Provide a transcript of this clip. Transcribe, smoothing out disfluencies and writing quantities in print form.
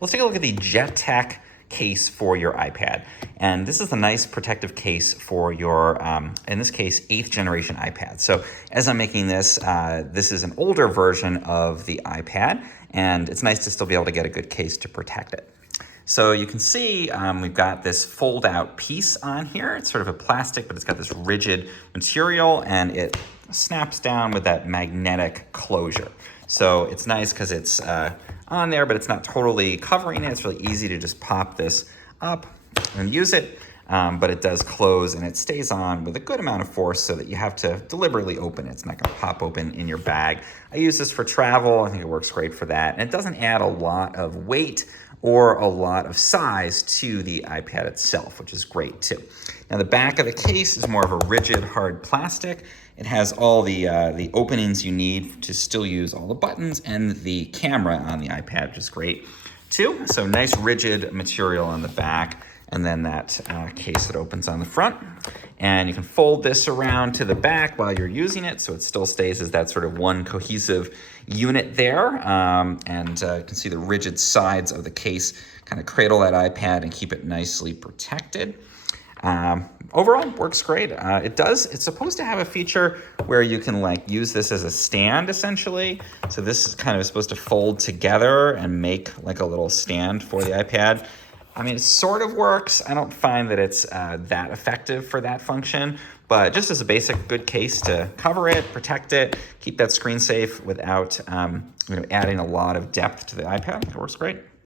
Let's take a look at the Jetech case for your iPad. And this is a nice protective case for your, in this case, 8th generation iPad. So as I'm making this, this is an older version of the iPad, and it's nice to still be able to get a good case to protect it. So you can see we've got this fold out piece on here. It's sort of a plastic, but it's got this rigid material and it snaps down with that magnetic closure. So it's nice because it's on there, but it's not totally covering it. It's really easy to just pop this up and use it, but it does close and it stays on with a good amount of force so that you have to deliberately open it. It's not gonna pop open in your bag. I use this for travel. I think it works great for that. And it doesn't add a lot of weight or a lot of size to the iPad itself, which is great too. Now the back of the case is more of a rigid, hard plastic. It has all the openings you need to still use all the buttons and the camera on the iPad, which is great too. So nice rigid material on the back, and then that case that opens on the front. And you can fold this around to the back while you're using it, so it still stays as that sort of one cohesive unit there. And you can see the rigid sides of the case kind of cradle that iPad and keep it nicely protected. Overall, works great. It's supposed to have a feature where you can like use this as a stand essentially. So this is kind of supposed to fold together and make like a little stand for the iPad. I mean, it sort of works. I don't find that it's that effective for that function, but just as a basic good case to cover it, protect it, keep that screen safe without adding a lot of depth to the iPad, it works great.